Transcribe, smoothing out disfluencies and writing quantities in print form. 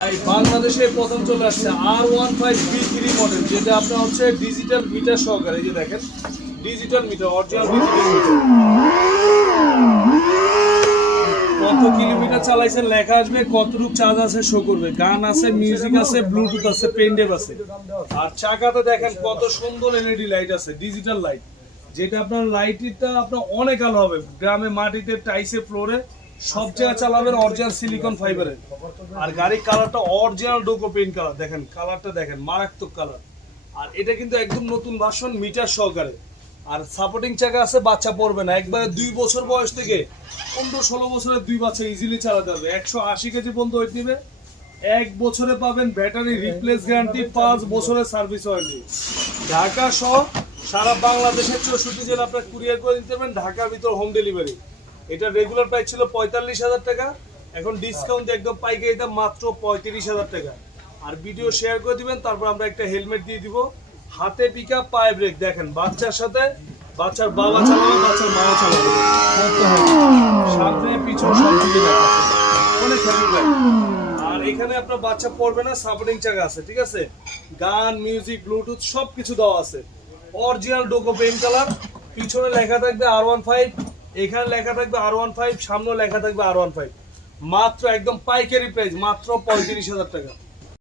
এই বাংলাদেশে প্রথম চলে আসছে R15B3 মডেল, যেটা আপনার হচ্ছে ডিজিটাল মিটার সহকারে। এই যে দেখেন, digital meter, original digital meter. কত কিলোমিটার চালাইছেন লেখা আসবে, কতটুকু চার্জ আছে শো করবে, গান আছে, মিউজিক আছে, ব্লুটুথ আছে, পেনড্রাইভ আছে। আর চাকাতে দেখেন কত সুন্দর এলইডি লাইট আছে, ডিজিটাল লাইট, যেটা আপনার লাইটটা আপনার অনেক আলো হবে। গ্রামে মাটিতে টাইসে ফ্লোরে সব জায়গায় চালাবেন অরিজিনাল সিলিকন ফাইবারের। আর গাড়ির কালারটা অরিজিনাল ডোকো পেইন্ট কালার, দেখেন কালারটা দেখেন, মারাত্মক কালার। আর এটা কিন্তু একদম নতুন ভার্সন মিটার সহকারে। আর সাপোর্টিং চাকা আছে, বাচ্চা পড়বে না। একবারে 2 বছর বয়স থেকে 15-16 বছরের 2 বাচ্চা ইজিলি চালাতে হবে। 180 কেজি পর্যন্ত ওয়েট দিবে। 1 বছরে পাবেন ব্যাটারি রিপ্লেস গ্যারান্টি, 5 বছরের সার্ভিস ওয়ারেন্টি। ঢাকা সহ সারা বাংলাদেশের 64 জেলা আপনার কুরিয়ার করে দিতে পারবেন, ঢাকার ভিতর হোম ডেলিভারি। এটা রেগুলার প্রাইস ছিল 45,000 টাকা, এখন ডিসকাউন্ট একদম পাইকারি দাম মাত্র 35,000 টাকা। আর ভিডিও শেয়ার করে দিবেন, তারপর আমরা একটা হেলমেট দিয়ে দিব। হাতে পিকআপ, পায়ে ব্রেক। দেখেন বাচ্চার সাথে বাচ্চার বাবা চালাবে, বাচ্চার মাও চালাবে, সামনে পিছনে সব দিকে অনেক হেভি বাইক। আর এখানে আপনার বাচ্চা পড়বে না, সাপোর্টিং চাকা আছে, ঠিক আছে। গান, মিউজিক, ব্লুটুথ সব কিছু দেওয়া আছে। অরিজিনাল ডোকো পেইন্ট কালার, পিছনে লেখা থাকবে R15, এখানে লেখা থাকবে R15, সামনে লেখা থাকবে R15। মাত্র একদম পাইকারি প্রাইস, মাত্র 35,000 টাকা।